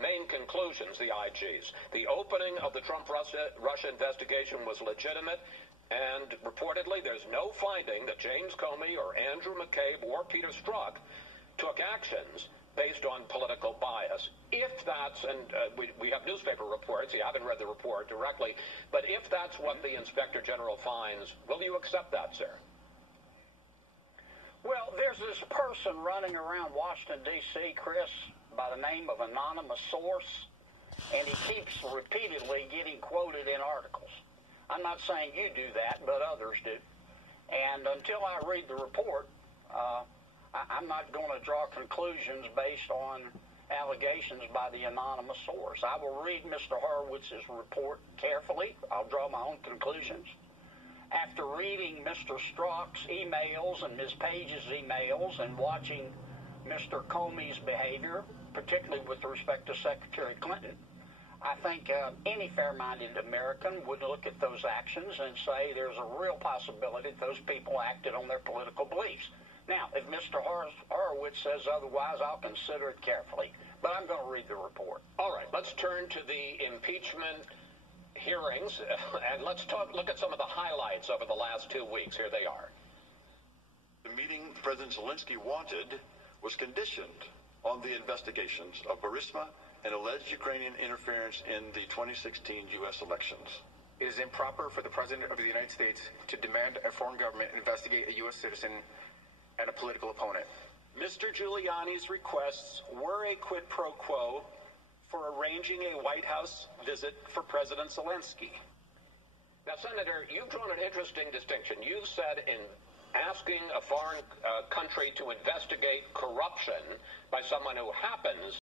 main conclusions, the IG's. The opening of the Trump-Russia investigation was legitimate, and reportedly there's no finding that James Comey or Andrew McCabe or Peter Strzok took actions based on political bias. If that's, and we have newspaper reports, you haven't read the report directly, but if that's what the Inspector General finds, will you accept that, sir? Well, there's this person running around Washington, D.C., Chris, by the name of Anonymous Source, and he keeps repeatedly getting quoted in articles. I'm not saying you do that, but others do. And until I read the report, I'm not going to draw conclusions based on allegations by the anonymous source. I will read Mr. Horowitz's report carefully. I'll draw my own conclusions. After reading Mr. Strzok's emails and Ms. Page's emails and watching Mr. Comey's behavior, particularly with respect to Secretary Clinton, I think any fair-minded American would look at those actions and say there's a real possibility that those people acted on their political beliefs. Now, if Mr. Horowitz says otherwise, I'll consider it carefully. But I'm going to read the report. All right, let's turn to the impeachment hearings, and let's look at some of the highlights over the last 2 weeks. Here they are. The meeting President Zelensky wanted was conditioned on the investigations of Burisma and alleged Ukrainian interference in the 2016 U.S. elections. It is improper for the President of the United States to demand a foreign government investigate a U.S. citizen and a political opponent. Mr. Giuliani's requests were a quid pro quo for arranging a White House visit for President Zelensky. Now, Senator, you've drawn an interesting distinction. You've said in asking a foreign country to investigate corruption by someone who happens